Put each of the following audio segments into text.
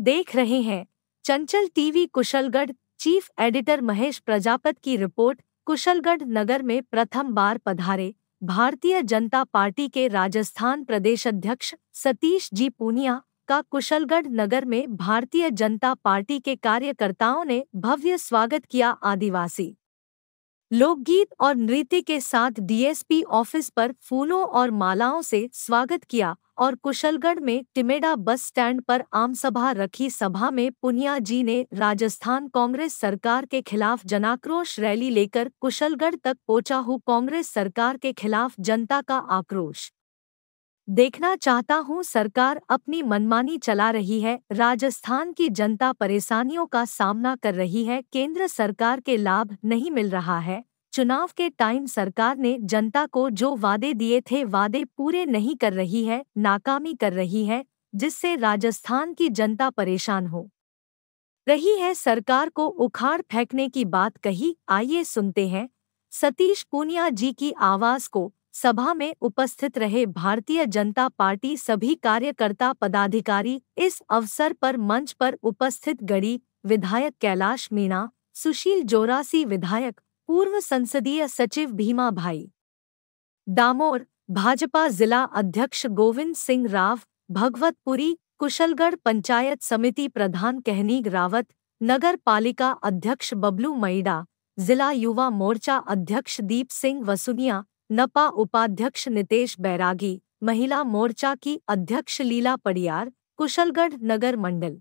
देख रहे हैं चंचल TV Kushalgarh. Chief editor Mahesh Prajapat की रिपोर्ट। कुशलगढ़ नगर में प्रथम बार पधारे भारतीय जनता पार्टी के राजस्थान प्रदेश अध्यक्ष सतीश जी पूनिया का कुशलगढ़ नगर में भारतीय जनता पार्टी के कार्यकर्ताओं ने भव्य स्वागत किया। आदिवासी लोकगीत और नृत्य के साथ डीएसपी ऑफिस पर फूलों और मालाओं से स्वागत किया और कुशलगढ़ में टिमेडा बस स्टैंड पर आमसभा रखी। सभा में पूनिया जी ने राजस्थान कांग्रेस सरकार के खिलाफ जनाक्रोश रैली लेकर कुशलगढ़ तक पहुंचा हूं। कांग्रेस सरकार के खिलाफ जनता का आक्रोश देखना चाहता हूं। सरकार अपनी मनमानी चला रही है। राजस्थान की जनता परेशानियों का सामना कर रही है। केंद्र सरकार के लाभ नहीं मिल रहा है। चुनाव के टाइम सरकार ने जनता को जो वादे दिए थे वादे पूरे नहीं कर रही है, नाकामी कर रही है, जिससे राजस्थान की जनता परेशान हो रही है। सरकार को उखाड़ फेंकने की बात कही। आइए सुनते हैं सतीश पूनिया जी की आवाज को। सभा में उपस्थित रहे भारतीय जनता पार्टी सभी कार्यकर्ता पदाधिकारी। इस अवसर पर मंच पर उपस्थित गढ़ी विधायक कैलाश मीणा, सुशील जोरासी विधायक, पूर्व संसदीय सचिव भीमा भाई डामोर, भाजपा जिला अध्यक्ष गोविंद सिंह राव, भगवतपुरी, कुशलगढ़ पंचायत समिति प्रधान कहनीग रावत, नगर पालिका अध्यक्ष बबलू मईडा, जिला युवा मोर्चा अध्यक्ष दीप सिंह वसुनिया, नपा उपाध्यक्ष नितेश बैरागी, महिला मोर्चा की अध्यक्ष लीला पडियार, कुशलगढ़ नगर मंडल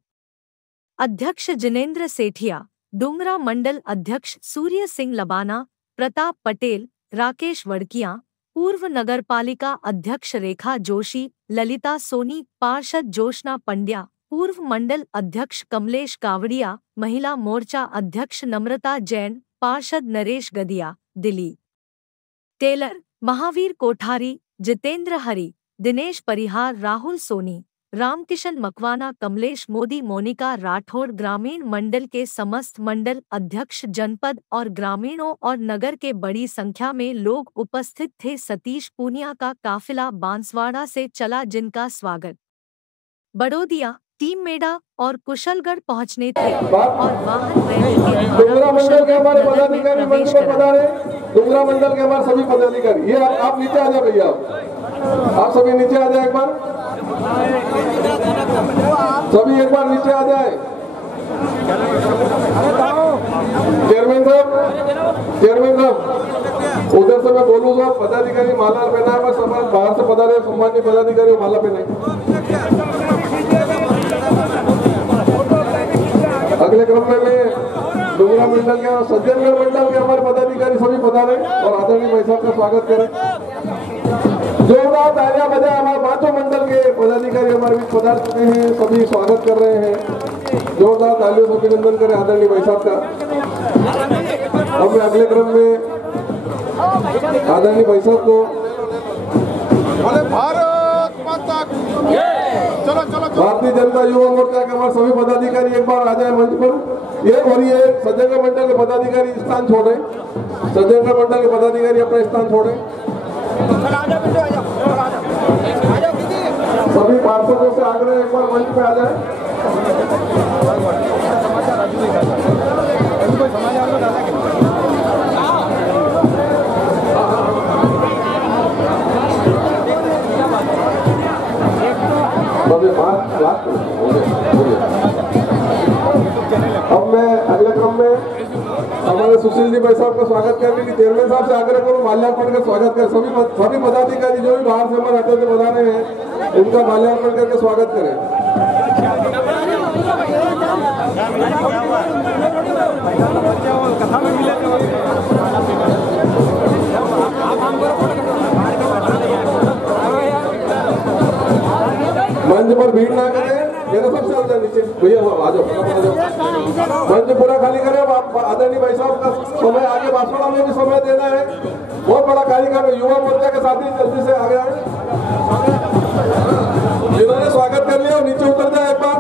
अध्यक्ष जिनेंद्र सेठिया, डूंगरा मंडल अध्यक्ष सूर्य सिंह लबाना, प्रताप पटेल, राकेश वड़किया, पूर्व नगरपालिका अध्यक्ष रेखा जोशी, ललिता सोनी, पार्षद जोशना पंड्या, पूर्व मंडल अध्यक्ष कमलेश कावड़िया, महिला मोर्चा अध्यक्ष नम्रता जैन, पार्षद नरेश गदिया, दिलीप टेलर, महावीर कोठारी, जितेंद्र हरी, दिनेश परिहार, राहुल सोनी, रामकिशन मकवाना, कमलेश मोदी, मोनिका राठौड़, ग्रामीण मंडल के समस्त मंडल अध्यक्ष जनपद और ग्रामीणों और नगर के बड़ी संख्या में लोग उपस्थित थे। सतीश पूनिया का काफिला बांसवाड़ा से चला, जिनका स्वागत बड़ोदिया, टीमेडा और कुशलगढ़ पहुंचने थे और वाहन रैली के डूंगरा मंडल के हमारे पदाधिकारी मंच पर पधारे। डूंगरा मंडल के हमारे सभी पदाधिकारी, ये आप नीचे आ जाए भैया, आप सभी नीचे आ जाए, एक बार सभी एक बार नीचे आ जाए। चेयरमैन साहब उधर से मैं बोलूँ तो पदाधिकारी माला पहना है, बस हमारे बाहर से पधारे सम्मानित पदाधिकारी माला पहनाए। अगले क्रम में मैं डूंगरा मंडल के और सज्जनगढ़ मंडल के हमारे पदाधिकारी सभी पधारे और आदरणीय भाई साहब का स्वागत करें। जोरदार तालियां बजाएं। हमारे पांचों मंडल के पदाधिकारी हमारे बीच पधार चुके हैं, सभी स्वागत कर रहे हैं। जोरदार तालियों से अभिनंदन करें आदरणीय भाई साहब का। और मैं अगले क्रम में आदरणीय भाई साहब को भारतीय जनता युवा मोर्चा के हमारे सभी पदाधिकारी एक बार आ जाए मंच पर। ये और ये सज्जनगढ़ मंडल के पदाधिकारी स्थान छोड़े, सज्जनगढ़ मंडल के पदाधिकारी अपना स्थान छोड़े। सभी पार्षदों से आग्रह एक बार मंच पे आ जाए। अब मैं अगले क्रम में हमारे सुशील जी भाई साहब का स्वागत करने की चेयरमैन साहब से आग्रह करूँ माल्यार्पण कर स्वागत कर। सभी पदाधिकारी जो भी बाहर से हमारे अड्डे से बता रहे हैं उनका माल्यार्पण करके स्वागत करें। मंच पर भीड़ ना करें, मेरा सबसे ज्यादा नीचे भैया आ जाओ, मंच पूरा खाली करें। आदरणीय भाई साहब का समय आगे बांसवाड़ा में भी समय देना है, बहुत बड़ा कार्यक्रम है। युवा मोर्चा के साथी जल्दी से आ गया है, जिन्होंने स्वागत कर लिया नीचे उतर जाए एक बार।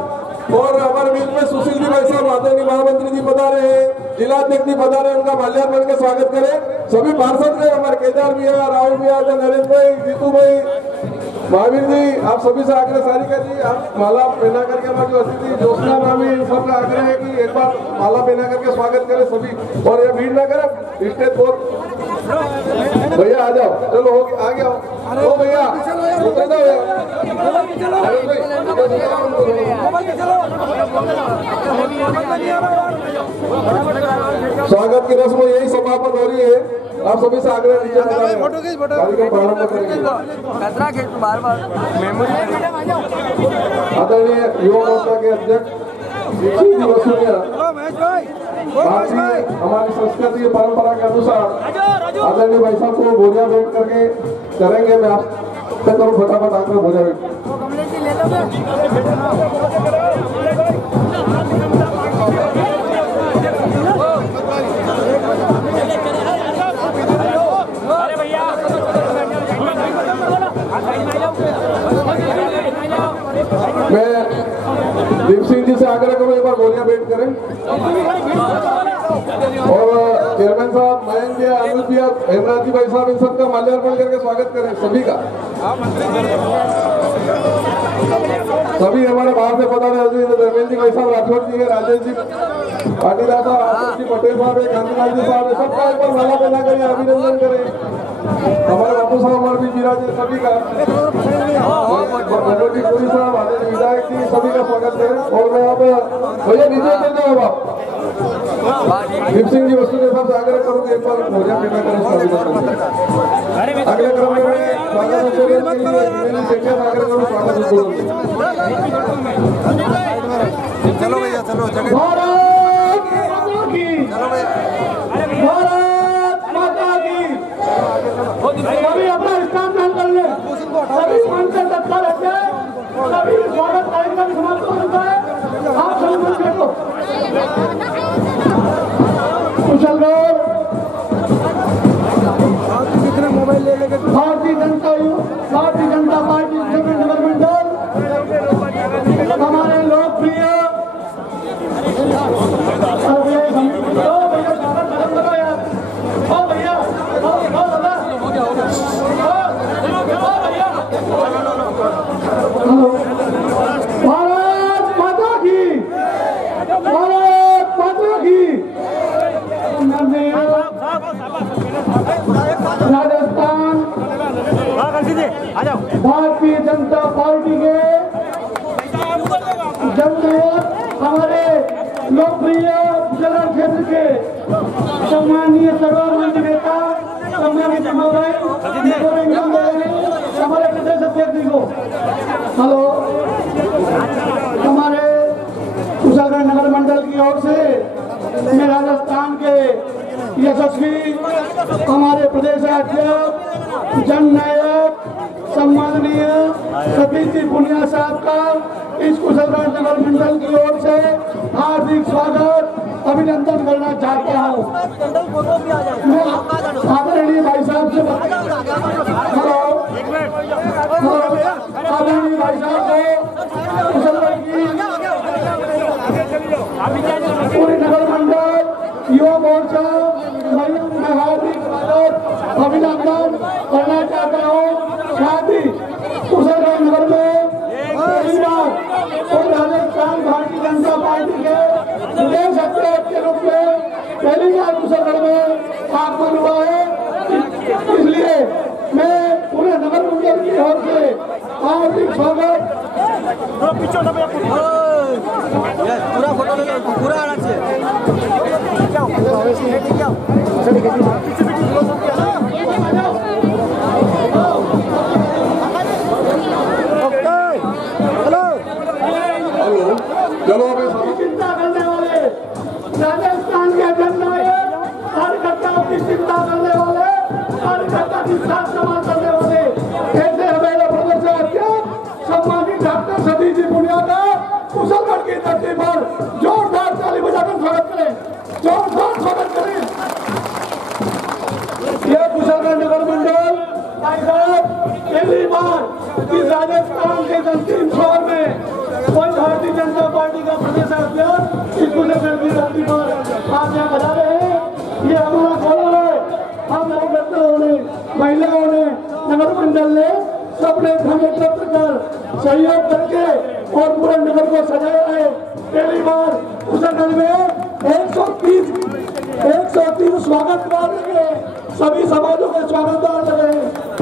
और हमारे बीच में सुशील जी भाई साहब आदरणीय महामंत्री जी बता रहे हैं, जिलाध्यक्ष जी बता रहे हैं, उनका माल्यार्पण के स्वागत करें। सभी पार्षद हमारे केदार भी है, राहुल भी है, नरेश भाई, जीतू भाई, महावीर जी, आप सभी से आग्रह, सारिका जी, आप माला पहना करके हमारे जो अतिथि ज्योत्सना मामी, इन सबका आग्रह है कि एक बार माला पहना करके स्वागत करें सभी, और ये भीड़ ना करें स्टेज पर। भैया आ जाओ, चलो हो आ गया ओ भैया, उतर जाओ स्वागत की रस्म यही समापन हो रही है। आप सभी से आग्रह नीचे कार्यक्रम प्रारंभ करेंगे। आदरणीय युवा मोर्चा के अध्यक्ष हमारी संस्कृति परंपरा के अनुसार आदरणीय भाई साहब को भोजा भेंट करके करेंगे। मैं आपसे करूँ फटाफट आकर भोजा भेंट। मैं दीप सिंह जी से आग्रह करूँ एक बार बोलियां भेंट करें, और चेयरमैन साहब, मयंक जी, आनंद जी, हेमराज जी भाई साहब, इन सबका माल्यार्पण करके स्वागत करें सभी का। सभी हमारे बाहर से पधारे धर्मेंद्र जी भाई साहब, राठौर जी, राजेश जी, पाटीदार साहब, आशीष जी, पटेल साहब, कांतिलाल जी साहब, सबका एक बार माला पहना करें, अभिनंदन करें। हमारे बापू साहब, हमारे भी जीरा जी, सभी का, भगवती पुरी साहब, आदरणीय विधायक जी, सभी का स्वागत करें। और मैं अब भैया नीचे चल जाओ, आप दीप सिंह जी वस्तु के साथ से आग्रह करूँ कि एक बार भोजा पीना करें। अगले क्रम में स्वागत के लिए आग्रह करूँ, स्वागत। चलो भैया, चलो जगह सभी अपना स्थान ग्रहण कर ले, सभी मंच से तत्पर रहते हैं, सभी स्वागत कार्यक्रम समाप्त हो चुका है। आप सभी मंच देखो, कुशलगढ़ कितने मोबाइल ले लेके भारतीय जनता पार्टी नगर मंडल हमारे लोकप्रिय राजस्थान भारतीय जनता पार्टी के जननायक, हमारे लोकप्रिय जिला क्षेत्र के सम्मानीय सर्वमान्य नेता, सम्मानित महोदय, हमारे प्रदेश अध्यक्ष जी को हेलो, हमारे कुशलगढ़ नगर मंडल की ओर से मैं राजस्थान के यशस्वी हमारे प्रदेश अध्यक्ष जननायक सम्माननीय सतीश जी पुनिया साहब का इस कुशलगढ़ नगर मंडल की ओर से हार्दिक स्वागत अभिनंदन करना चाहता हूँ। मैं आदरणीय भाई साहब से हेलो आदरणीय भाई साहब को कुशलगढ़ की पूरी नगर मंडल युवा मोर्चा मैं हार्दिक स्वागत अभिनंदन करना चाहता हूँ। साथ ही कुशलगढ़ नगर में पहली बार राजस्थान भारतीय जनता पार्टी के प्रदेश अध्यक्ष के रूप में पहली बार कुशलगढ़ में आगमन हुआ है, इसलिए मैं पूरे नगर मंडल की ओर से हार्दिक स्वागत। पूरा फोटो पूरा आना चाहिए। चलो चिंता करने वाले राजस्थान के जननायक, कार्यकर्ताओं की चिंता करने वाले, कार्यकर्ता की साथ संभाल करने वाले ऐसे हमारे प्रदेश अध्यक्ष सम्मानित डॉक्टर सतीश जी पुनिया का कुशलगढ़ की धरती पर जोरदार ताली बजाकर स्वागत करें, जोरदार स्वागत करें। यह कुशलगढ़ नगर मंडल भाई साहब पहली बार इस राजस्थान के दक्षिण छोर में कोई भारतीय जनता पार्टी का प्रदेश अध्यक्ष इस कुशलगढ़ की धरती पर आप यहाँ बता रहे हैं। ये हमारा गौरव है, हम नवरत्नों ने, महिलाओं ने, नगर मंडल ने सबने धन एकत्र कर सहयोग करके और पूरे नगर को सजाया है। पहली बार कुशलगढ़ में 130 स्वागत द्वार लगे, सभी समाजों के स्वागत द्वार लगे।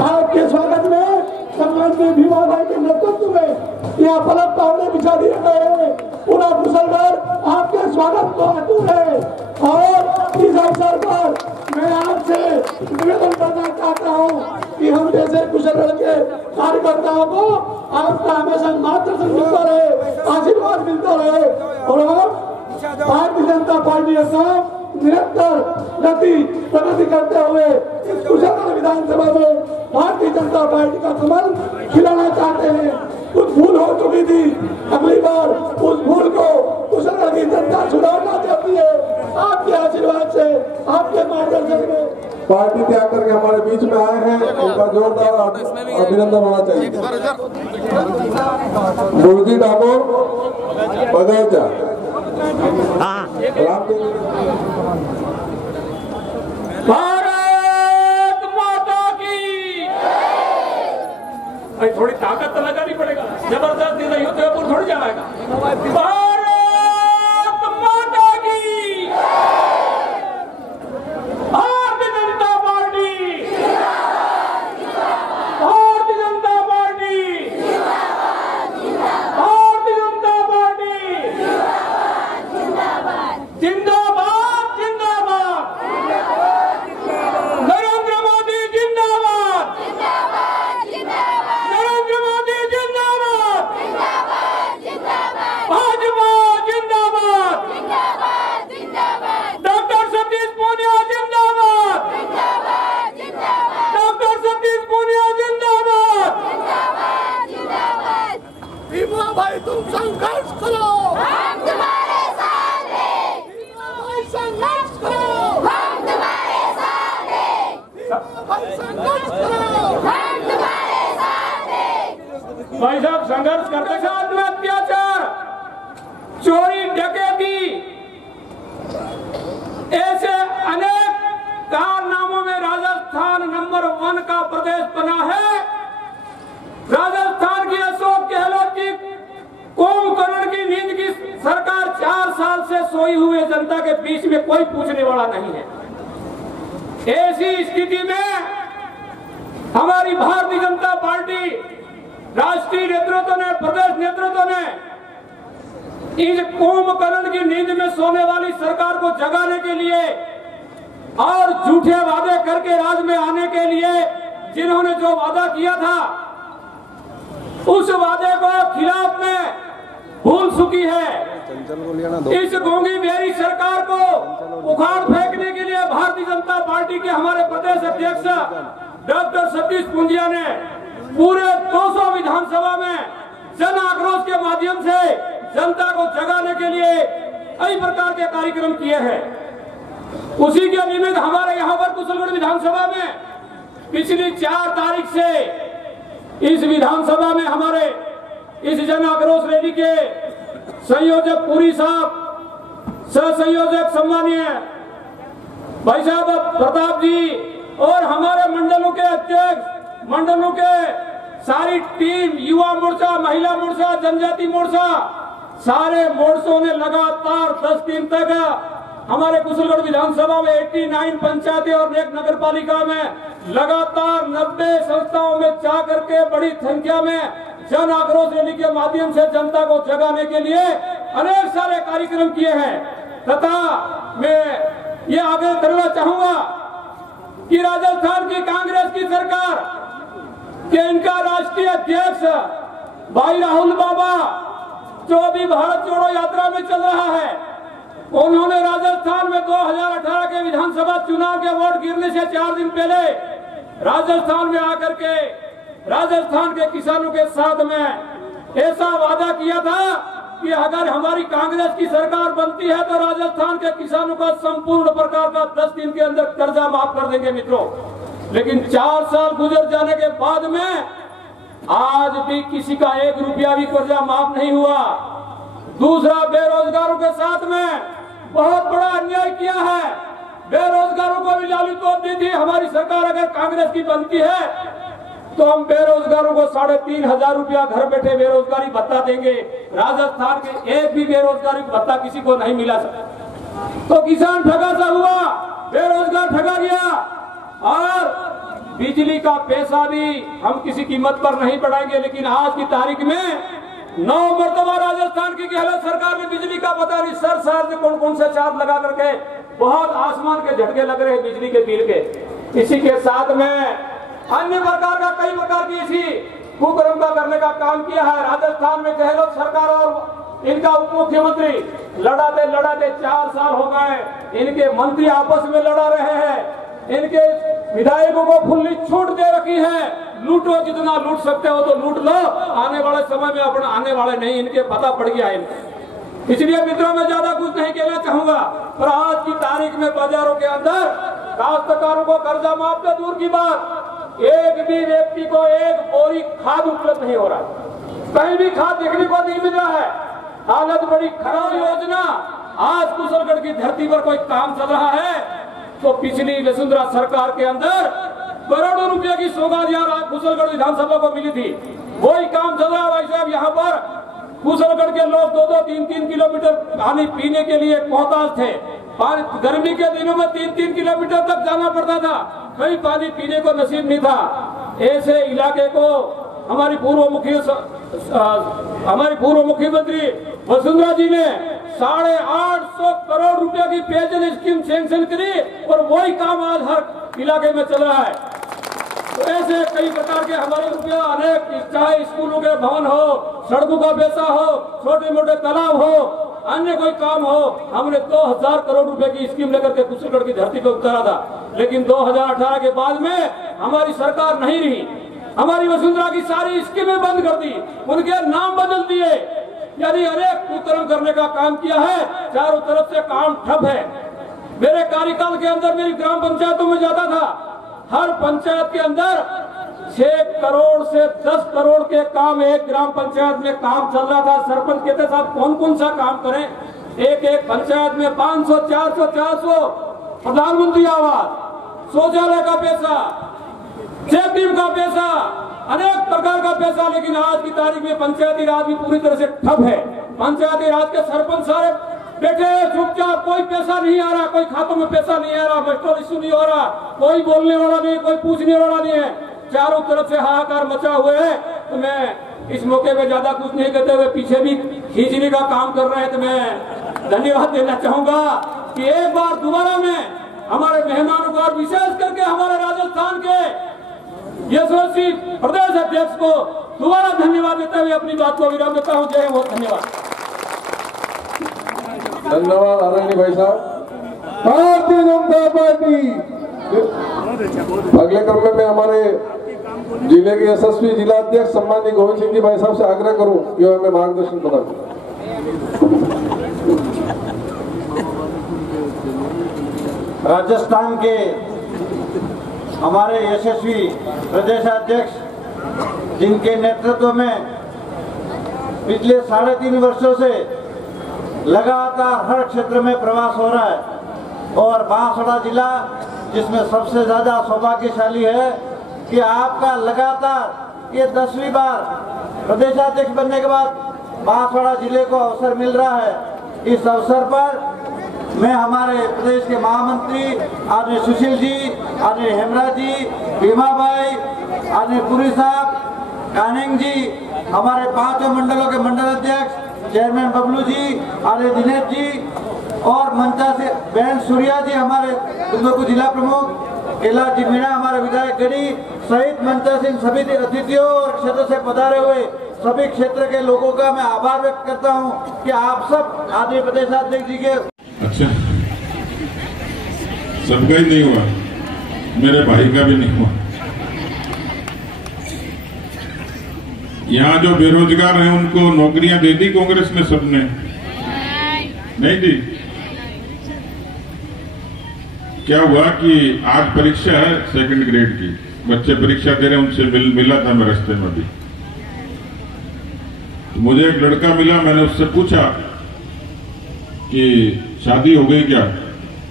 आपके स्वागत में सम्माननीय भीमा भाई के नेतृत्व में यहाँ पलक पावड़े बिछा दिए गए हैं। पूरा कुशलगढ़ आपके स्वागत को आतुर है और इस अवसर पर मैं आपसे निवेदन करना चाहता हूँ कि हम जैसे कुशलगढ़ के कार्यकर्ताओं को आपका हमेशा मार्गदर्शन मिलता रहे, आशीर्वाद मिलता रहे और हम भारतीय जनता पार्टी का निरंतर प्रगति करते हुए इस कुशलगढ़ विधानसभा में भारतीय जनता पार्टी का कमल खिलाना चाहते हैं। कुछ भूल हो चुकी थी, अगली बार उस भूल को कुशलगढ़ की जनता सुधारना चाहती है। आपके आशीर्वाद से, आपके मार्गदर्शन में पार्टी त्याग करके हमारे बीच में आए हैं, उनका जोरदार अभिनंदन होना चाहिए। गुरुजी ठाकुर बगैचा भारत माता की। भाई थोड़ी ताकत तो लगानी पड़ेगा, जबरदस्ती नहीं उदयपुर थोड़ी जाएगा। भारत माता की। Bharatiya Janata party, Bharatiya Janata party, Bharatiya Janata party जिंदाबाद, जिंदाबाद। नरेंद्र मोदी जिंदाबाद, नरेंद्र मोदी जिंदाबाद, भाजपा जिंदाबाद, डॉक्टर सतीश पूनिया जिंदाबाद, डॉक्टर सतीश पूनिया जिंदाबाद। भीमा भाई तुम संघर्ष करो, हम तुम्हारे साथ हैं। भीमा भाई संघर्ष करो, हम तुम्हारे साथ हैं। भीमा भाई संघर्ष करो। हम तुम्हारे साथ हैं। भाई साहब संघर्ष करते साथ में अत्याचार, चोरी, डकैती, ऐसे अनेक कारनामों में राजस्थान नंबर 1 का प्रदेश बना है। राजस्थान की अशोक गहलोत की कुंभकर्ण की नींद की सरकार 4 साल से सोई हुए जनता के बीच में कोई पूछने वाला नहीं है। ऐसी स्थिति में हमारी भारतीय जनता पार्टी राष्ट्रीय नेतृत्व ने, प्रदेश नेतृत्व ने इस कुंभकर्ण की नींद में सोने वाली सरकार को जगाने के लिए और झूठे वादे करके राज में आने के लिए जिन्होंने जो वादा किया था उस वादे को खिलाफ में भूल चुकी है। इस गूंगी बेरी सरकार को उखाड़ फेंकने के लिए भारतीय जनता पार्टी के हमारे प्रदेश अध्यक्ष डॉक्टर सतीश पूंजिया ने पूरे 200 विधानसभा में जन आक्रोश के माध्यम से जनता को जगाने के लिए कई प्रकार के कार्यक्रम किए हैं। उसी के निमित्त हमारे यहाँ पर कुशलगढ़ विधानसभा में पिछली 4 तारीख से इस विधानसभा में हमारे इस जन आक्रोश रैली के संयोजक पुरी साहब, सह संयोजक सम्मानीय भाई साहब प्रताप जी और हमारे मंडलों के अध्यक्ष, मंडलों के सारी टीम, युवा मोर्चा, महिला मोर्चा, जनजाति मोर्चा, सारे मोर्चों ने लगातार 10 दिन तक हमारे कुशलगढ़ विधानसभा में 89 पंचायतें और एक नगर पालिका में लगातार 90 संस्थाओं में जा करके बड़ी संख्या में जन आक्रोश रैली के माध्यम से जनता को जगाने के लिए अनेक सारे कार्यक्रम किए हैं। तथा मैं ये आग्रह करना चाहूंगा कि राजस्थान की कांग्रेस की सरकार के इनका राष्ट्रीय अध्यक्ष भाई राहुल बाबा जो अभी भारत जोड़ो यात्रा में चल रहा है, उन्होंने राजस्थान में 2018 के विधानसभा चुनाव के वोट गिरने से 4 दिन पहले राजस्थान में आकर के राजस्थान के किसानों के साथ में ऐसा वादा किया था कि अगर हमारी कांग्रेस की सरकार बनती है तो राजस्थान के किसानों का संपूर्ण प्रकार का 10 दिन के अंदर कर्जा माफ कर देंगे मित्रों। लेकिन 4 साल गुजर जाने के बाद में आज भी किसी का 1 रुपया भी कर्जा माफ नहीं हुआ। दूसरा, बेरोजगारों के साथ में बहुत बड़ा अन्याय किया है। बेरोजगारों को भी लालूच दी थी। हमारी सरकार अगर कांग्रेस की बनती है तो हम बेरोजगारों को 3,500 रुपया घर बैठे बेरोजगारी भत्ता देंगे। राजस्थान के एक भी बेरोजगारी भत्ता किसी को नहीं मिला। तो किसान ठगा सा हुआ, बेरोजगार ठगा गया। और बिजली का पैसा भी हम किसी कीमत पर नहीं बढ़ाएंगे। लेकिन आज की तारीख में 9 मरतबा राजस्थान की गहलोत सरकार ने बिजली का पता नहीं सर साल में कौन कौन से चार्ज लगा करके बहुत आसमान के झटके लग रहे हैं बिजली के बिल के। इसी के साथ में अन्य प्रकार का कई प्रकार की इसी कुकर्म का करने का काम किया है। राजस्थान में गहलोत सरकार और इनका उप मुख्यमंत्री लड़ाते लड़ाते 4 साल हो गए। इनके मंत्री आपस में लड़ा रहे हैं। इनके विधायकों को खुली छूट दे रखी है, लूटो जितना लूट सकते हो तो लूट लो, आने वाले समय में अपना आने वाले नहीं, इनके पता पड़ गया है। इसलिए मित्रों में ज्यादा कुछ नहीं कहना चाहूंगा। पर आज की तारीख में बाजारों के अंदर काश्तकारों को कर्जा माफ तो दूर की बात, एक भी व्यक्ति को एक बोरी खाद उपलब्ध नहीं हो रहा, कहीं भी खाद देखने को नहीं मिल रहा है। हालत बड़ी खराब। योजना आज कुशलगढ़ की धरती पर कोई काम चल रहा है तो पिछली वसुंधरा सरकार के अंदर करोड़ों रुपए की सौगात यहाँ कुशलगढ़ विधानसभा को मिली थी, वही काम चल रहा है। भाई साहब, यहाँ पर कुशलगढ़ के लोग 2-2, 3-3 किलोमीटर पानी पीने के लिए मोहताज थे। गर्मी के दिनों में 3-3 किलोमीटर तक जाना पड़ता था, कहीं पानी पीने को नसीब नहीं था। ऐसे इलाके को हमारी पूर्व मुख्यमंत्री वसुंधरा जी ने 850 करोड़ रुपए की पेयजल स्कीम सैंक्शन करी और वही काम आज हर इलाके में चल रहा है। तो ऐसे कई प्रकार के हमारे रुपया अनेक, चाहे स्कूलों के भवन हो, सड़कों का पैसा हो, छोटे मोटे तालाब हो, अन्य कोई काम हो, हमने 2000 करोड़ रुपए की स्कीम लेकर के कुशलगढ़ की धरती पर उतारा था। लेकिन 2018 के बाद में हमारी सरकार नहीं रही, हमारी वसुंधरा की सारी स्कीमें बंद कर दी, उनके नाम बदल दिए, यानी अनेक कुकर्म करने का काम किया है। चारों तरफ से काम ठप है। मेरे कार्यकाल के अंदर मेरी ग्राम पंचायतों में जाता था, हर पंचायत के अंदर 6 करोड़ से 10 करोड़ के काम एक ग्राम पंचायत में काम चल रहा था। सरपंच कहते साहब कौन कौन सा काम करें, एक पंचायत में 500, 400 प्रधानमंत्री आवास, शौचालय का पैसा, चेक डैम का पैसा, अनेक प्रकार का पैसा। लेकिन आज की तारीख में पंचायती राज भी पूरी तरह से ठप है। पंचायती राज के सरपंच सारे बैठे चुपचाप, कोई पैसा नहीं आ रहा, कोई खातों में पैसा नहीं आ रहा, मेट्रो इश्यू नहीं हो रहा, कोई बोलने वाला नहीं, कोई पूछने वाला नहीं है। चारों तरफ से हाहाकार मचा हुए है। तो मैं इस मौके में ज्यादा कुछ नहीं कहते हुए पीछे भी खींचने का काम कर रहे हैं, तो मैं धन्यवाद देना चाहूंगा कि एक बार दोबारा मैं हमारे मेहमानों को और विशेष करके हमारे राजस्थान के यशस्वी प्रदेश अध्यक्ष को दोबारा धन्यवाद देते हुए अपनी बात को विराम देता हूँ। जय हो, धन्यवाद। धन्यवाद आदरणीय भाई साहब। भारतीय जनता पार्टी। अगले क्रम में मैं हमारे जिले के यशस्वी जिला अध्यक्ष सम्माननीय गोविंद सिंह जी भाई साहब से आग्रह करूं कि वो हमें मार्गदर्शन प्रदान करें। राजस्थान के हमारे यशस्वी प्रदेशाध्यक्ष जिनके नेतृत्व में पिछले 3.5 वर्षों से लगातार हर क्षेत्र में प्रवास हो रहा है और बांसवाड़ा जिला जिसमें सबसे ज्यादा सौभाग्यशाली है कि आपका लगातार ये 10वीं बार प्रदेशाध्यक्ष बनने के बाद बांसवाड़ा जिले को अवसर मिल रहा है। इस अवसर पर मैं हमारे प्रदेश के महामंत्री आदरणीय सुशील जी, आदरणीय हेमराज जी, भीमाबाई, आदरणीय पुरी साहब, कानिंग जी, हमारे 5 मंडलों के मंडल अध्यक्ष चेयरमैन बबलू जी, आदरणीय दिनेश जी और मंचा से बहन सूर्या जी, हमारे कुंदरपुर जिला प्रमुख कैलाश जी मीणा, हमारे विधायक गढ़ी सहित मंचा से सभी अतिथियों और क्षेत्र से पधारे हुए सभी क्षेत्र के लोगों का मैं आभार व्यक्त करता हूं कि आप सब आदरणीय प्रदेशाध्यक्ष जी के। अच्छा, सबका ही नहीं हुआ, मेरे भाई का भी नहीं हुआ। यहाँ जो बेरोजगार हैं उनको नौकरियां दे दी कांग्रेस ने, सबने नहीं दी। क्या हुआ कि आज परीक्षा है 2nd ग्रेड की, बच्चे परीक्षा दे रहे हैं, उनसे मिला था मैं रास्ते में भी। तो मुझे एक लड़का मिला, मैंने उससे पूछा कि शादी हो गई क्या?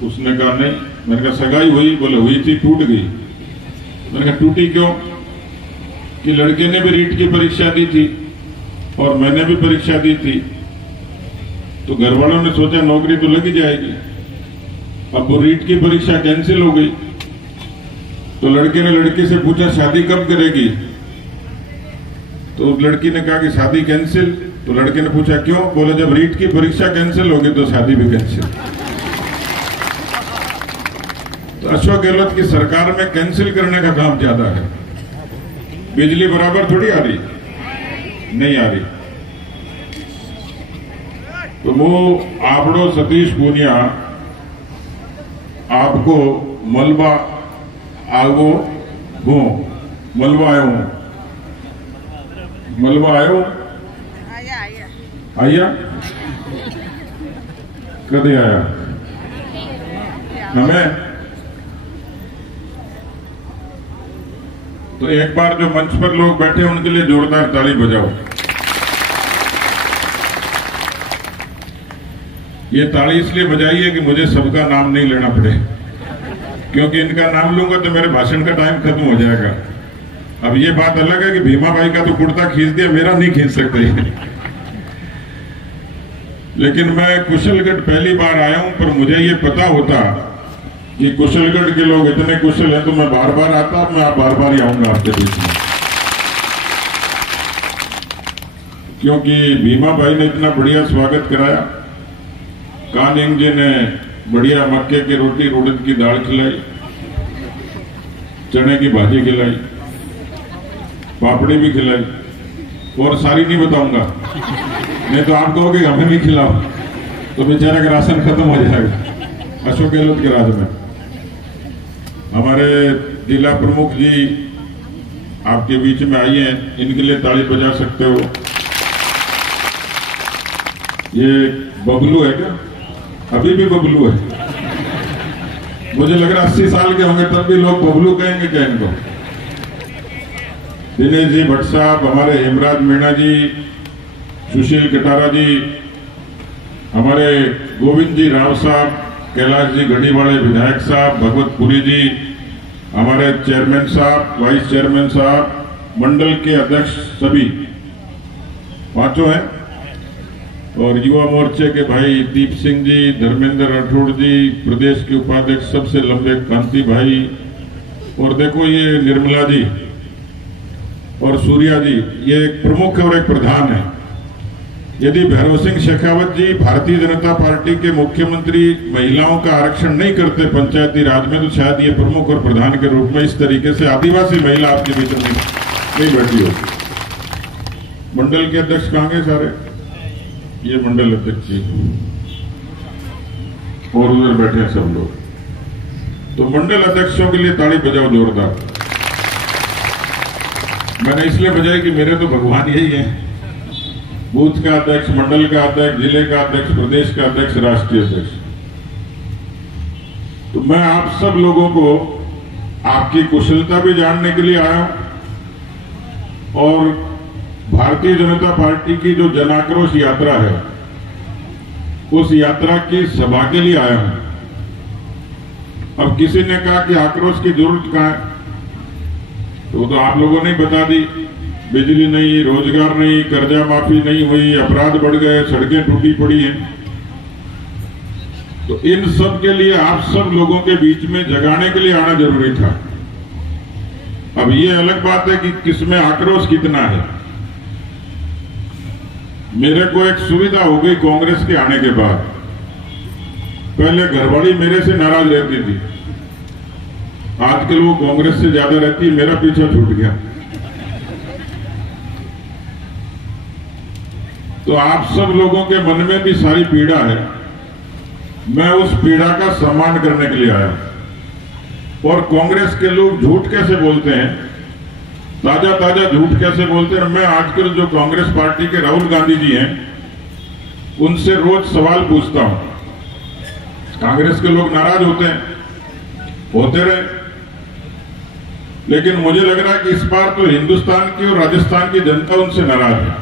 उसने कहा नहीं। मैंने कहा सगाई हुई? बोले हुई थी, टूट गई। मैंने कहा टूटी क्यों? कि लड़के ने भी रीट की परीक्षा दी थी और मैंने भी परीक्षा दी थी, तो घर वालों ने सोचा नौकरी तो लग ही जाएगी। अब वो रीट की परीक्षा कैंसिल हो गई, तो लड़के ने लड़की से पूछा शादी कब करेगी, तो लड़की ने कहा कि शादी कैंसिल। तो लड़के ने पूछा क्यों, बोले जब रीट की परीक्षा कैंसिल होगी तो शादी भी कैंसिल। तो अशोक गहलोत की सरकार में कैंसिल करने का काम ज्यादा है। बिजली बराबर थोड़ी आ रही, नहीं आ रही। तो वो आपड़ो सतीश पूनिया आपको मलबा आवो हूं, मलबा आयो हूं, मलबा आयो आया कदे आया हमें। तो एक बार जो मंच पर लोग बैठे उनके लिए जोरदार ताली बजाओ। ये ताली इसलिए बजाई है कि मुझे सबका नाम नहीं लेना पड़े, क्योंकि इनका नाम लूंगा तो मेरे भाषण का टाइम खत्म हो जाएगा। अब ये बात अलग है कि भीमा भाई का तो कुर्ता खींच दिया, मेरा नहीं खींच सकते। लेकिन मैं कुशलगढ़ पहली बार आया हूं, पर मुझे ये पता होता कि कुशलगढ़ के लोग इतने कुशल हैं तो मैं बार बार आता, मैं बार बार ही आऊंगा आपके बीच में। क्योंकि भीमा भाई ने इतना बढ़िया स्वागत कराया, कानिंग जी ने बढ़िया मक्के की रोटी उड़द की दाल खिलाई, चने की भाजी खिलाई, पापड़ी भी खिलाई, और सारी नहीं बताऊंगा, नहीं तो आप कहोगे हमें भी खिलाओ, तो बेचारा का राशन खत्म हो जाएगा। अशोक गहलोत के राज में हमारे जिला प्रमुख जी आपके बीच में आई हैं, इनके लिए ताली बजा सकते हो। ये बबलू है क्या? अभी भी बबलू है? मुझे लग रहा 80 साल के होंगे तब भी लोग बबलू कहेंगे क्या इनको? दिनेश जी भट्ट साहब, हमारे हेमराज मीणा जी, सुशील कटारा जी, हमारे गोविंद जी राव साहब, कैलाश जी गढ़ीवाले विधायक साहब, भगवतपुरी जी, हमारे चेयरमैन साहब, वाइस चेयरमैन साहब, मंडल के अध्यक्ष सभी पांचों हैं, और युवा मोर्चे के भाई दीप सिंह जी, धर्मेंद्र राठौड़ जी, प्रदेश के उपाध्यक्ष सबसे लंबे कांति भाई, और देखो ये निर्मला जी और सूर्या जी, ये एक प्रमुख और एक प्रधान है। यदि भैरव सिंह शेखावत जी भारतीय जनता पार्टी के मुख्यमंत्री महिलाओं का आरक्षण नहीं करते पंचायती राज में, तो शायद ये प्रमुख और प्रधान के रूप में इस तरीके से आदिवासी महिला आपके बीच में नहीं बैठी हो। मंडल के अध्यक्ष कहां गए सारे? ये मंडल अध्यक्ष जी, और उधर बैठे हैं सब लोग। तो मंडल अध्यक्षों के लिए ताली बजाओ जोरदार। मैंने इसलिए बजाई कि मेरे तो भगवान यही है, बूथ का अध्यक्ष, मंडल का अध्यक्ष, जिले का अध्यक्ष, प्रदेश का अध्यक्ष, राष्ट्रीय अध्यक्ष। तो मैं आप सब लोगों को आपकी कुशलता भी जानने के लिए आया हूं, और भारतीय जनता पार्टी की जो जन आक्रोश यात्रा है उस यात्रा की सभा के लिए आया हूं। अब किसी ने कहा कि आक्रोश की जरूरत कहां है, तो आप लोगों ने बता दी, बिजली नहीं, रोजगार नहीं, कर्जा माफी नहीं हुई, अपराध बढ़ गए, सड़कें टूटी पड़ी हैं। तो इन सब के लिए आप सब लोगों के बीच में जगाने के लिए आना जरूरी था। अब ये अलग बात है कि किसमें आक्रोश कितना है। मेरे को एक सुविधा हो गई कांग्रेस के आने के बाद। पहले घरवाली मेरे से नाराज रहती थी, आजकल वो कांग्रेस से ज्यादा रहती है, मेरा पीछा छूट गया। तो आप सब लोगों के मन में भी सारी पीड़ा है, मैं उस पीड़ा का सम्मान करने के लिए आया। और कांग्रेस के लोग झूठ कैसे बोलते हैं, ताजा ताजा झूठ कैसे बोलते हैं। मैं आजकल जो कांग्रेस पार्टी के राहुल गांधी जी हैं उनसे रोज सवाल पूछता हूं। कांग्रेस के लोग नाराज होते हैं, होते रहे, लेकिन मुझे लग रहा है कि इस बार तो हिंदुस्तान की और राजस्थान की जनता उनसे नाराज है।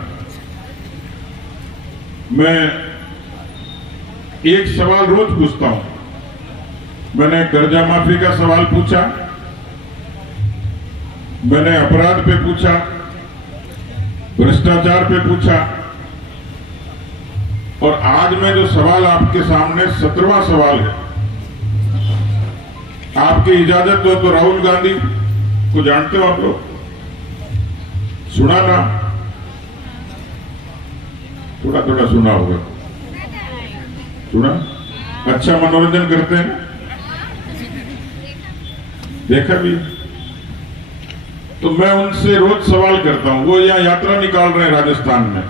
मैं एक सवाल रोज पूछता हूं। मैंने कर्जा माफी का सवाल पूछा, मैंने अपराध पे पूछा, भ्रष्टाचार पे पूछा, और आज मैं जो सवाल आपके सामने 17वां सवाल है, आपकी इजाजत हो तो राहुल गांधी को जानते हो आप लोग? सुना ना? थोड़ा थोड़ा सुना होगा। सुना? अच्छा मनोरंजन करते हैं, देखा भी। तो मैं उनसे रोज सवाल करता हूं, वो यहां यात्रा निकाल रहे हैं राजस्थान में,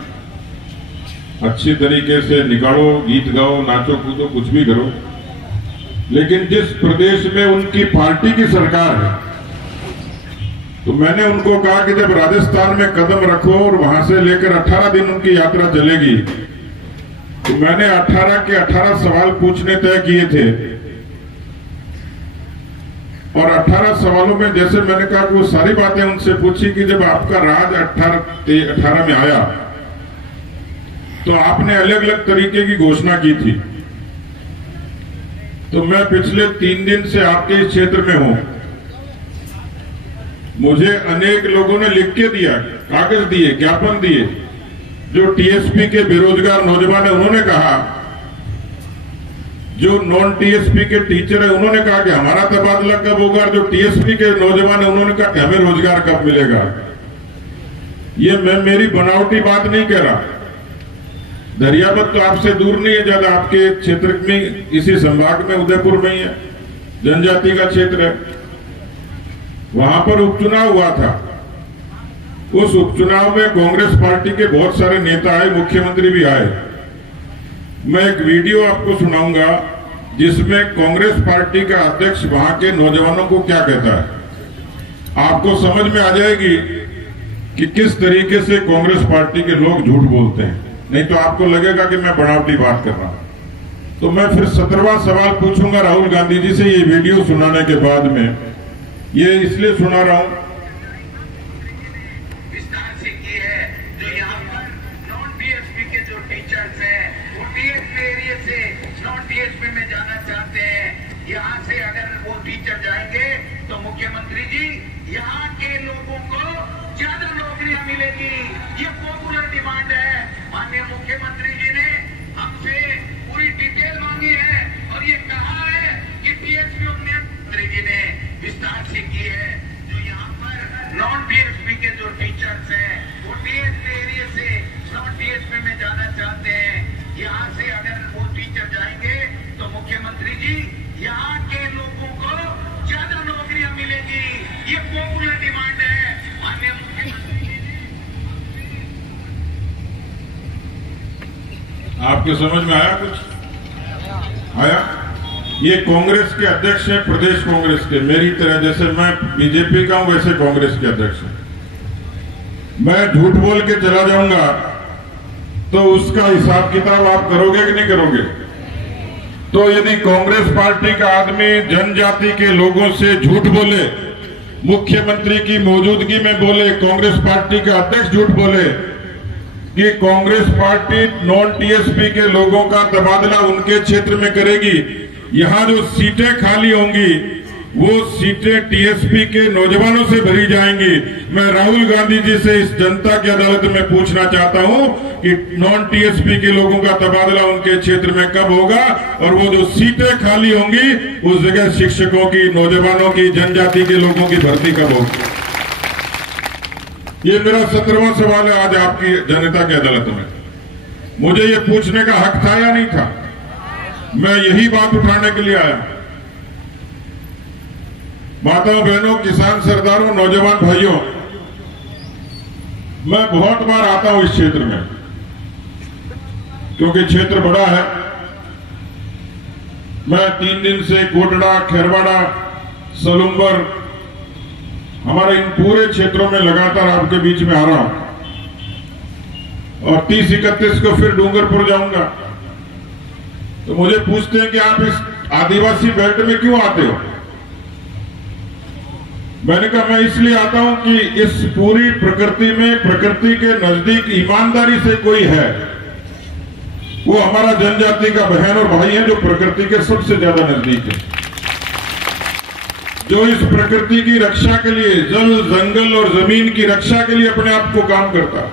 अच्छी तरीके से निकालो, गीत गाओ, नाचो कूदो, कुछ भी करो, लेकिन जिस प्रदेश में उनकी पार्टी की सरकार है, तो मैंने उनको कहा कि जब राजस्थान में कदम रखो और वहां से लेकर 18 दिन उनकी यात्रा चलेगी, तो मैंने 18 के 18 सवाल पूछने तय किए थे, और 18 सवालों में जैसे मैंने कहा कि वो सारी बातें उनसे पूछी कि जब आपका राज 18 में आया तो आपने अलग अलग तरीके की घोषणा की थी। तो मैं पिछले 3 दिन से आपके इस क्षेत्र में हूं, मुझे अनेक लोगों ने लिख के दिया, कागज दिए, ज्ञापन दिए, जो टीएसपी के बेरोजगार नौजवान है उन्होंने कहा, जो नॉन टीएसपी के टीचर है उन्होंने कहा कि हमारा तबादला कब होगा, जो टीएसपी के नौजवान है उन्होंने कहा कि हमें रोजगार कब मिलेगा। ये मैं मेरी बनावटी बात नहीं कह रहा। दरियावत तो आपसे दूर नहीं है ज्यादा, आपके क्षेत्र में, इसी संभाग में, उदयपुर में ही है, जनजाति का क्षेत्र है। वहां पर उपचुनाव हुआ था, उस उपचुनाव में कांग्रेस पार्टी के बहुत सारे नेता आए, मुख्यमंत्री भी आए। मैं एक वीडियो आपको सुनाऊंगा जिसमें कांग्रेस पार्टी का अध्यक्ष वहां के नौजवानों को क्या कहता है, आपको समझ में आ जाएगी कि किस तरीके से कांग्रेस पार्टी के लोग झूठ बोलते हैं, नहीं तो आपको लगेगा कि मैं बनावटी बात कर रहा हूं। तो मैं फिर 17वां सवाल पूछूंगा राहुल गांधी जी से, ये वीडियो सुनाने के बाद में। ये इसलिए सुना रहा हूं, विस्तार से की है, जो यहाँ पर नॉन टीएसपी के जो टीचर्स हैं, वो टीएसपी एरिया से नॉन टीएसपी में जाना चाहते हैं। यहाँ से अगर वो टीचर जाएंगे तो मुख्यमंत्री जी यहाँ के लोगों को ज्यादा नौकरियां मिलेगी, ये पॉपुलर डिमांड है। माननीय मुख्यमंत्री जी ने हमसे पूरी डिटेल मांगी है और ये कहा है कि टीएसपी मुख्यमंत्री जी ने विस्तार से की है, जो यहाँ पर नॉन टीएसपी के जो टीचर्स हैं, वो टीएसपी एरिया से नॉन टीएसपी में जाना चाहते हैं। यहाँ से अगर वो टीचर जाएंगे तो मुख्यमंत्री जी यहाँ के लोगों को ज्यादा नौकरियां मिलेगी, ये पॉपुलर डिमांड है। माननीय मुख्यमंत्री जी ने, आपके समझ में आया? कुछ आया? ये कांग्रेस के अध्यक्ष हैं, प्रदेश कांग्रेस के, मेरी तरह, जैसे मैं बीजेपी का हूं वैसे कांग्रेस के अध्यक्ष हैं। मैं झूठ बोल के चला जाऊंगा तो उसका हिसाब किताब आप करोगे कि नहीं करोगे? तो यदि कांग्रेस पार्टी का आदमी जनजाति के लोगों से झूठ बोले, मुख्यमंत्री की मौजूदगी में बोले, कांग्रेस पार्टी का अध्यक्ष झूठ बोले कि कांग्रेस पार्टी नॉन टीएसपी के लोगों का तबादला उनके क्षेत्र में करेगी, यहां जो सीटें खाली होंगी वो सीटें टीएसपी के नौजवानों से भरी जाएंगी। मैं राहुल गांधी जी से इस जनता की अदालत में पूछना चाहता हूं कि नॉन टीएसपी के लोगों का तबादला उनके क्षेत्र में कब होगा, और वो जो सीटें खाली होंगी उस जगह शिक्षकों की, नौजवानों की, जनजाति के लोगों की भर्ती कब होगी। ये मेरा 17वां सवाल है आज आपकी जनता की अदालत में। मुझे ये पूछने का हक था या नहीं था? मैं यही बात उठाने के लिए आया। माताओं, बहनों, किसान सरदारों, नौजवान भाइयों, मैं बहुत बार आता हूं इस क्षेत्र में, क्योंकि क्षेत्र बड़ा है। मैं 3 दिन से कोटड़ा, खैरवाड़ा, सलुम्बर, हमारे इन पूरे क्षेत्रों में लगातार आपके बीच में आ रहा हूं, और 30-31 को फिर डूंगरपुर जाऊंगा। तो मुझे पूछते हैं कि आप इस आदिवासी बेल्ट में क्यों आते हो? मैंने कहा मैं इसलिए आता हूं कि इस पूरी प्रकृति में, प्रकृति के नजदीक ईमानदारी से कोई है, वो हमारा जनजाति का बहन और भाई है, जो प्रकृति के सबसे ज्यादा नजदीक है। जो इस प्रकृति की रक्षा के लिए, जल, जंगल और जमीन की रक्षा के लिए अपने आप को काम करता है।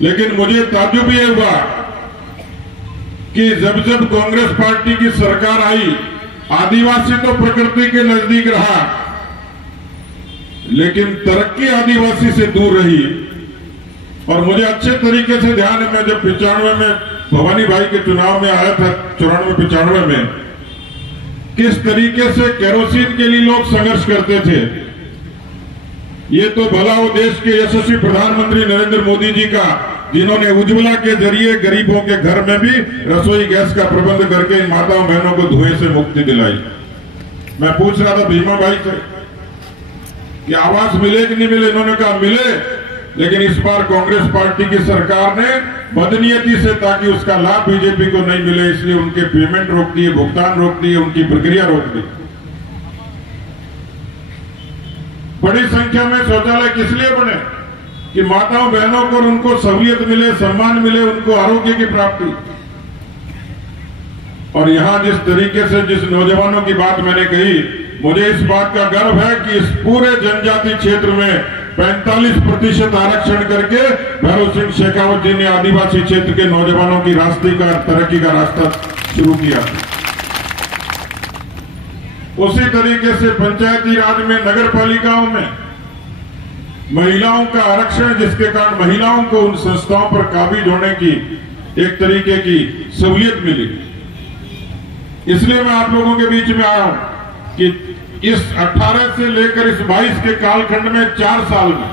लेकिन मुझे ताज्जुब यह हुआ कि जब जब कांग्रेस पार्टी की सरकार आई, आदिवासी तो प्रकृति के नजदीक रहा, लेकिन तरक्की आदिवासी से दूर रही। और मुझे अच्छे तरीके से ध्यान है, मैं जब 95 में भवानी भाई के चुनाव में आया था, 94-95 में, किस तरीके से केरोसिन के लिए लोग संघर्ष करते थे। ये तो भला वो देश के यशस्वी प्रधानमंत्री नरेंद्र मोदी जी का, जिन्होंने उज्ज्वला के जरिए गरीबों के घर में भी रसोई गैस का प्रबंध करके इन माताओं बहनों को धुएं से मुक्ति दिलाई। मैं पूछ रहा था भीमा भाई से कि आवास मिले कि नहीं मिले, इन्होंने कहा मिले, लेकिन इस बार कांग्रेस पार्टी की सरकार ने बदनीयती से, ताकि उसका लाभ बीजेपी को नहीं मिले, इसलिए उनके पेमेंट रोक दिए, भुगतान रोक दिए, उनकी प्रक्रिया रोक दी। बड़ी संख्या में शौचालय किस लिए बने कि माताओं बहनों को उनको सहूलियत मिले, सम्मान मिले, उनको आरोग्य की प्राप्ति। और यहां जिस तरीके से जिस नौजवानों की बात मैंने कही, मुझे इस बात का गर्व है कि इस पूरे जनजाति क्षेत्र में 45% आरक्षण करके भैरव सिंह शेखावत जी ने आदिवासी क्षेत्र के नौजवानों की रास्ते का, तरक्की का रास्ता शुरू किया। उसी तरीके से पंचायती राज में, नगर पालिकाओं में महिलाओं का आरक्षण, जिसके कारण महिलाओं को उन संस्थाओं पर काबिज होने की एक तरीके की सहूलियत मिली। इसलिए मैं आप लोगों के बीच में आया हूं कि इस 18 से लेकर इस 22 के कालखंड में 4 साल में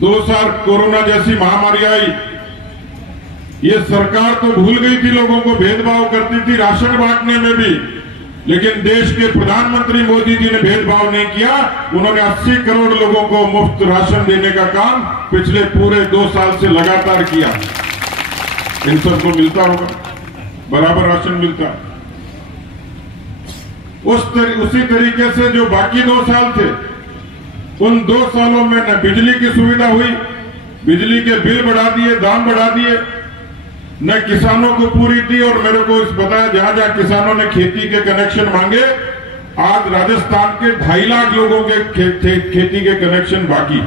2 साल कोरोना जैसी महामारी आई। ये सरकार तो भूल गई थी, लोगों को भेदभाव करती थी राशन बांटने में भी, लेकिन देश के प्रधानमंत्री मोदी जी ने भेदभाव नहीं किया। उन्होंने 80 करोड़ लोगों को मुफ्त राशन देने का काम पिछले पूरे 2 साल से लगातार किया। इन सबको मिलता होगा, बराबर राशन मिलता। उसी तरीके से जो बाकी 2 साल थे, उन 2 सालों में न बिजली की सुविधा हुई, बिजली के बिल बढ़ा दिए, दाम बढ़ा दिए, न किसानों को पूरी दी। और मेरे को इस बताया, जहां जहां किसानों ने खेती के कनेक्शन मांगे, आज राजस्थान के 2.5 लाख लोगों के खेती के कनेक्शन बाकी।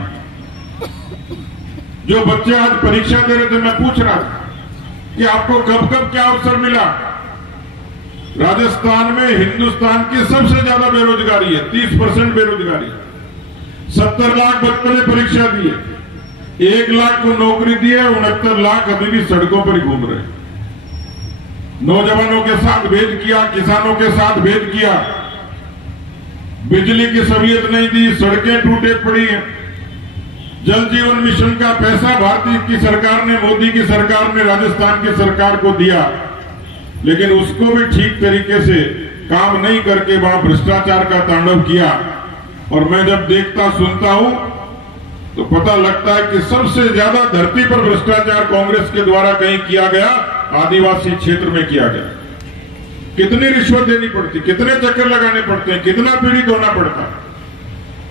जो बच्चे आज परीक्षा दे रहे थे, मैं पूछ रहा था कि आपको कब कब क्या अवसर मिला। राजस्थान में हिंदुस्तान की सबसे ज्यादा बेरोजगारी है, 30% बेरोजगारी। 70 लाख बच्चों ने परीक्षा दी है, 1 लाख को नौकरी दी है, 69 लाख अभी भी सड़कों पर घूम रहे। नौजवानों के साथ भेद किया, किसानों के साथ भेद किया, बिजली की सहूलियत नहीं दी, सड़कें टूटे पड़ी हैं। जल जीवन मिशन का पैसा भारतीय की सरकार ने, मोदी की सरकार ने राजस्थान की सरकार को दिया, लेकिन उसको भी ठीक तरीके से काम नहीं करके वहां भ्रष्टाचार का तांडव किया। और मैं जब देखता सुनता हूं तो पता लगता है कि सबसे ज्यादा धरती पर भ्रष्टाचार कांग्रेस के द्वारा कहीं किया गया, आदिवासी क्षेत्र में किया गया। कितनी रिश्वत देनी पड़ती, कितने चक्कर लगाने पड़ते हैं, कितना पीड़ित होना पड़ता है।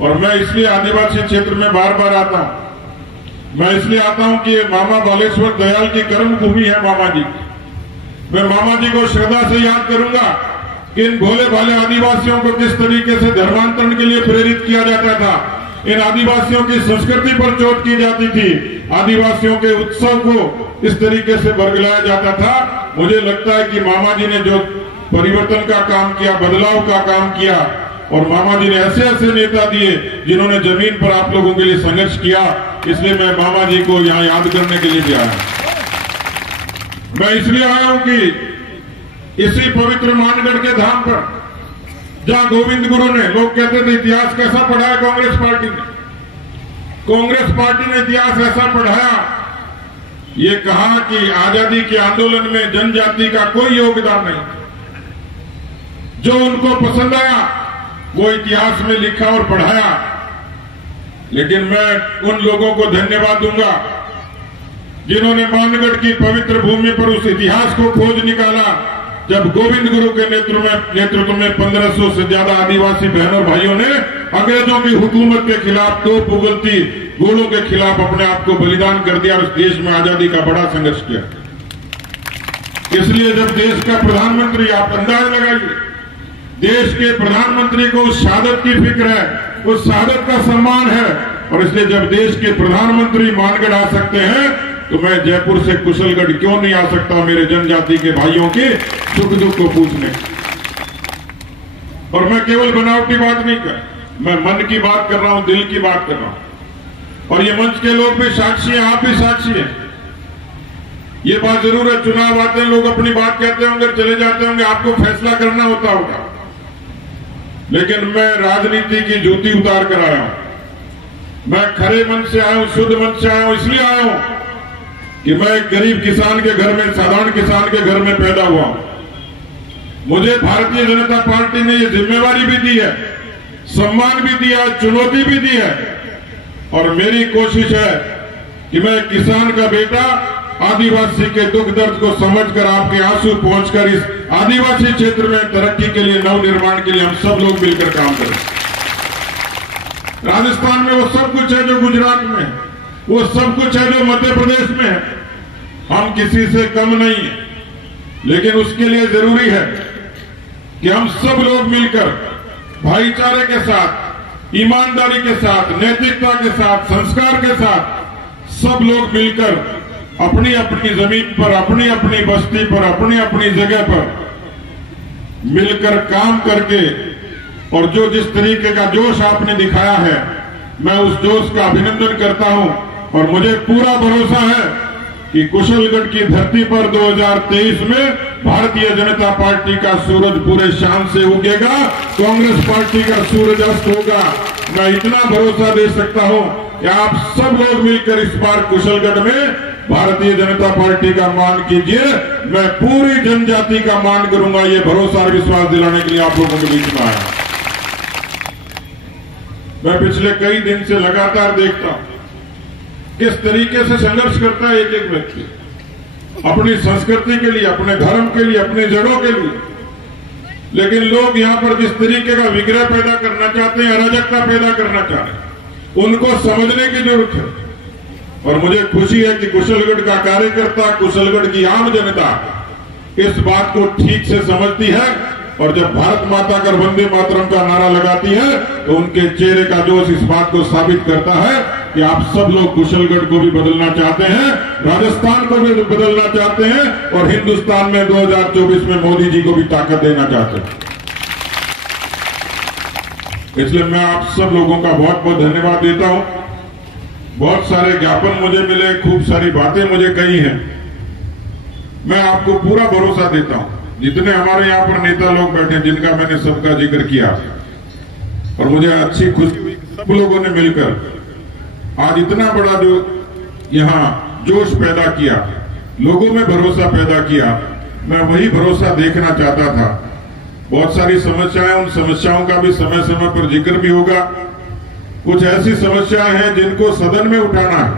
और मैं इसलिए आदिवासी क्षेत्र में बार बार आता हूं। मैं इसलिए आता हूं कि मामा बालेश्वर दयाल की कर्म भूमि है मामा जी। मैं मामा जी को श्रद्धा से याद करूंगा कि इन भोले भाले आदिवासियों को किस तरीके से धर्मांतरण के लिए प्रेरित किया जाता था। इन आदिवासियों की संस्कृति पर चोट की जाती थी, आदिवासियों के उत्सव को इस तरीके से बरगलाया जाता था। मुझे लगता है कि मामा जी ने जो परिवर्तन का काम किया, बदलाव का काम किया, और मामा जी ने ऐसे ऐसे नेता दिए जिन्होंने जमीन पर आप लोगों के लिए संघर्ष किया। इसलिए मैं मामा जी को यहाँ याद करने के लिए भी आया। मैं इसलिए आया हूं कि इसी पवित्र मानगढ़ के धाम पर, जहां गोविंद गुरु ने, लोग कहते थे इतिहास कैसा पढ़ाया कांग्रेस पार्टी ने, कांग्रेस पार्टी ने इतिहास ऐसा पढ़ाया, ये कहा कि आजादी के आंदोलन में जनजाति का कोई योगदान नहीं, जो उनको पसंद आया वो इतिहास में लिखा और पढ़ाया। लेकिन मैं उन लोगों को धन्यवाद दूंगा जिन्होंने मानगढ़ की पवित्र भूमि पर उस इतिहास को खोज निकाला, जब गोविंद गुरु के नेतृत्व में 1500 से ज्यादा आदिवासी बहनों भाइयों ने अंग्रेजों की हुकूमत के खिलाफ, दो उगलती गोलों के खिलाफ अपने आप को बलिदान कर दिया और उस देश में आजादी का बड़ा संघर्ष किया। इसलिए जब देश का प्रधानमंत्री, आप अंदाज लगाइए, देश के प्रधानमंत्री को उस शहादत की फिक्र है, उस शहादत का सम्मान है, और इसलिए जब देश के प्रधानमंत्री मानगढ़ आ सकते हैं तो मैं जयपुर से कुशलगढ़ क्यों नहीं आ सकता मेरे जनजाति के भाइयों के सुख दुख को पूछने। और मैं केवल बनावटी बात नहीं कर, मैं मन की बात कर रहा हूं, दिल की बात कर रहा हूं, और ये मंच के लोग भी साक्षी हैं, आप भी साक्षी हैं। ये बात जरूर है, चुनाव आते हैं, लोग अपनी बात कहते होंगे, चले जाते होंगे, आपको फैसला करना होता होगा, लेकिन मैं राजनीति की जूती उतार कर आया हूं। मैं खरे मन से आया हूं, शुद्ध मन से आया हूं, इसलिए आया हूं कि मैं एक गरीब किसान के घर में, साधारण किसान के घर में पैदा हुआ हूं। मुझे भारतीय जनता पार्टी ने ये जिम्मेवारी भी दी है, सम्मान भी दिया, चुनौती भी दी है, और मेरी कोशिश है कि मैं किसान का बेटा आदिवासी के दुख दर्द को समझकर आपके आंसू पहुंचकर इस आदिवासी क्षेत्र में तरक्की के लिए, नव निर्माण के लिए हम सब लोग मिलकर काम करें। राजस्थान में वो सब कुछ है जो गुजरात में है, वो सब कुछ है जो मध्य प्रदेश में है। हम किसी से कम नहीं है, लेकिन उसके लिए जरूरी है कि हम सब लोग मिलकर भाईचारे के साथ, ईमानदारी के साथ, नैतिकता के साथ, संस्कार के साथ सब लोग मिलकर अपनी अपनी जमीन पर, अपनी अपनी बस्ती पर, अपनी अपनी जगह पर मिलकर काम करके, और जो जिस तरीके का जोश आपने दिखाया है, मैं उस जोश का अभिनंदन करता हूं, और मुझे पूरा भरोसा है कि कुशलगढ़ की धरती पर 2023 में भारतीय जनता पार्टी का सूरज पूरे शान से उगेगा, कांग्रेस पार्टी का सूरज अस्त होगा। मैं इतना भरोसा दे सकता हूं कि आप सब लोग मिलकर इस बार कुशलगढ़ में भारतीय जनता पार्टी का मान कीजिए। मैं पूरी जनजाति का मान करूंगा, ये भरोसा और विश्वास दिलाने के लिए आप लोगों के बीच में आया। मैं पिछले कई दिन से लगातार देखता हूं किस तरीके से संघर्ष करता है एक एक व्यक्ति अपनी संस्कृति के लिए, अपने धर्म के लिए, अपने जड़ों के लिए, लेकिन लोग यहां पर जिस तरीके का विग्रह पैदा करना चाहते हैं, अराजकता पैदा करना चाहते हैं, उनको समझने की जरूरत है। और मुझे खुशी है कि कुशलगढ़ का कार्यकर्ता, कुशलगढ़ की आम जनता इस बात को ठीक से समझती है, और जब भारत माता कर वंदे मातरम का नारा लगाती है तो उनके चेहरे का जोश इस बात को साबित करता है कि आप सब लोग कुशलगढ़ को भी बदलना चाहते हैं, राजस्थान को भी बदलना चाहते हैं, और हिंदुस्तान में 2024 में मोदी जी को भी ताकत देना चाहते हैं। इसलिए मैं आप सब लोगों का बहुत बहुत धन्यवाद देता हूं। बहुत सारे ज्ञापन मुझे मिले, खूब सारी बातें मुझे कही हैं। मैं आपको पूरा भरोसा देता हूं, जितने हमारे यहाँ पर नेता लोग बैठे, जिनका मैंने सबका जिक्र किया, और मुझे अच्छी खुशी हुई, सब लोगों ने मिलकर आज इतना बड़ा जो यहाँ जोश पैदा किया, लोगों में भरोसा पैदा किया। मैं वही भरोसा देखना चाहता था। बहुत सारी समस्याएं, उन समस्याओं का भी समय समय पर जिक्र भी होगा। कुछ ऐसी समस्याएं हैं जिनको सदन में उठाना है,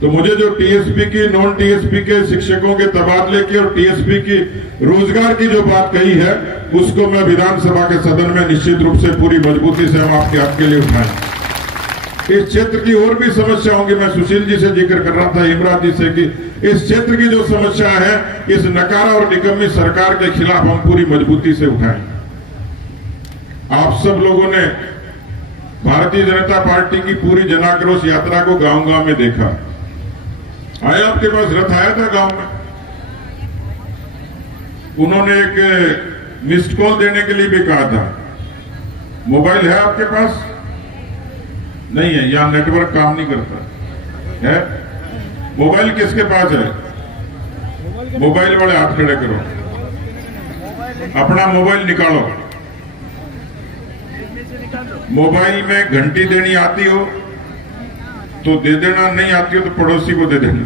तो मुझे जो टीएसपी की, नॉन टीएसपी के शिक्षकों के तबादले की और टीएसपी की रोजगार की जो बात कही है, उसको मैं विधानसभा के सदन में निश्चित रूप से पूरी मजबूती से हम आपके हक के लिए उठाएं। इस क्षेत्र की और भी समस्या होंगी। मैं सुशील जी से जिक्र कर रहा था, इमरान जी से, कि इस क्षेत्र की जो समस्या है, इस नकारा और निकम्मी सरकार के खिलाफ हम पूरी मजबूती से उठाएं। आप सब लोगों ने भारतीय जनता पार्टी की पूरी जनाक्रोश यात्रा को गांव गांव में देखा। आया आपके पास रथ आया था गांव में, उन्होंने एक मिस्ड कॉल देने के लिए भी कहा था। मोबाइल है आपके पास? नहीं है, यहां नेटवर्क काम नहीं करता है। मोबाइल किसके पास है? मोबाइल वाले हाथ खड़े करो, अपना मोबाइल निकालो। मोबाइल में घंटी देनी आती हो तो दे देना, नहीं आती हो तो पड़ोसी को दे देना।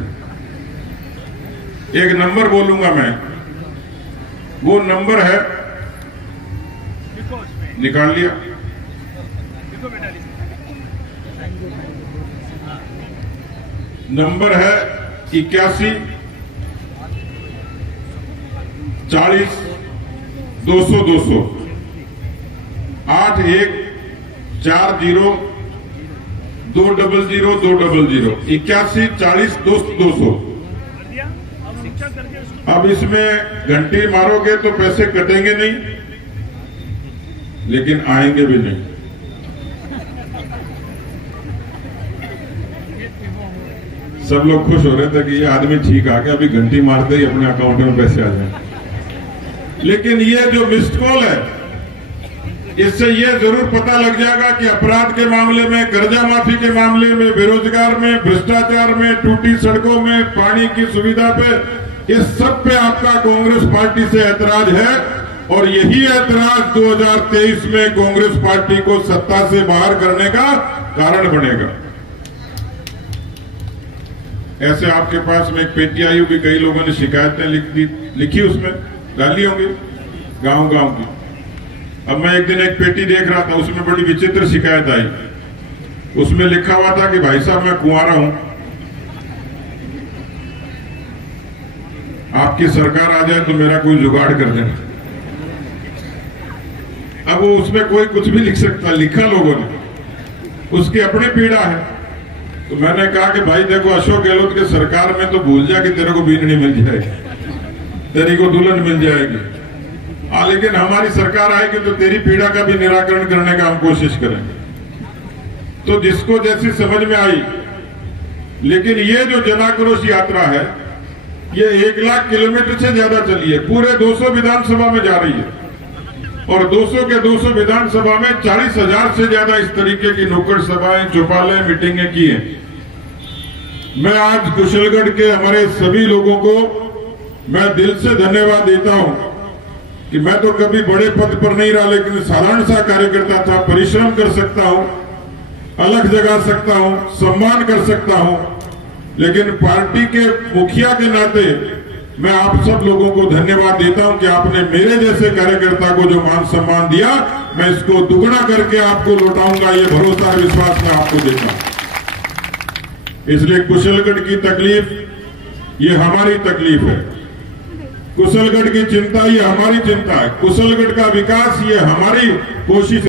एक नंबर बोलूंगा मैं, वो नंबर है, निकाल लिया? नंबर है 81 40 200 200 81 40 200 200 81 40 200। अब इसमें घंटी मारोगे तो पैसे कटेंगे नहीं, लेकिन आएंगे भी नहीं। सब लोग खुश हो रहे थे कि ये आदमी ठीक आ गया, अभी घंटी मारते ही अपने अकाउंट में पैसे आ जाए। लेकिन ये जो मिस्ड कॉल है, इससे ये जरूर पता लग जाएगा कि अपराध के मामले में, कर्जा माफी के मामले में, बेरोजगार में, भ्रष्टाचार में, टूटी सड़कों में, पानी की सुविधा पे, इस सब पे आपका कांग्रेस पार्टी से ऐतराज है। और यही ऐतराज 2023 में कांग्रेस पार्टी को सत्ता से बाहर करने का कारण बनेगा। ऐसे आपके पास में एक पेटी आई होगी, कई लोगों ने शिकायतें लिखी, उसमें डाली होंगी गांव गांव की। अब मैं एक दिन एक पेटी देख रहा था, उसमें बड़ी विचित्र शिकायत आई। उसमें लिखा हुआ था कि भाई साहब, मैं कुंवारा हूं, आपकी सरकार आ जाए तो मेरा कोई जुगाड़ कर देना। अब वो उसमें कोई कुछ भी लिख सकता, लिखा लोगों ने, उसकी अपनी पीड़ा है। तो मैंने कहा कि भाई देखो, अशोक गहलोत के सरकार में तो भूल जा कि तेरे को बीननी मिल जाएगी, तेरी को दुल्हन मिल जाएगी। लेकिन हमारी सरकार आएगी तो तेरी पीड़ा का भी निराकरण करने का हम कोशिश करेंगे। तो जिसको जैसी समझ में आई। लेकिन ये जो जनाक्रोश यात्रा है, ये 1 लाख किलोमीटर से ज्यादा चली है, पूरे 200 विधानसभा में जा रही है। और 200 के 200 विधानसभा में 40,000 से ज्यादा इस तरीके की नुक्कड़ सभाएं, चौपालें, मीटिंगें की हैं। मैं आज कुशलगढ़ के हमारे सभी लोगों को मैं दिल से धन्यवाद देता हूं कि मैं तो कभी बड़े पद पर नहीं रहा, लेकिन साधारण सा कार्यकर्ता था। परिश्रम कर सकता हूं, अलग जगा सकता हूं, सम्मान कर सकता हूं, लेकिन पार्टी के मुखिया के नाते मैं आप सब लोगों को धन्यवाद देता हूं कि आपने मेरे जैसे कार्यकर्ता को जो मान सम्मान दिया, मैं इसको दुगना करके आपको लौटाऊंगा, ये भरोसा और विश्वास मैं आपको देता हूं। इसलिए कुशलगढ़ की तकलीफ ये हमारी तकलीफ है, कुशलगढ़ की चिंता ये हमारी चिंता है, कुशलगढ़ का विकास ये हमारी कोशिश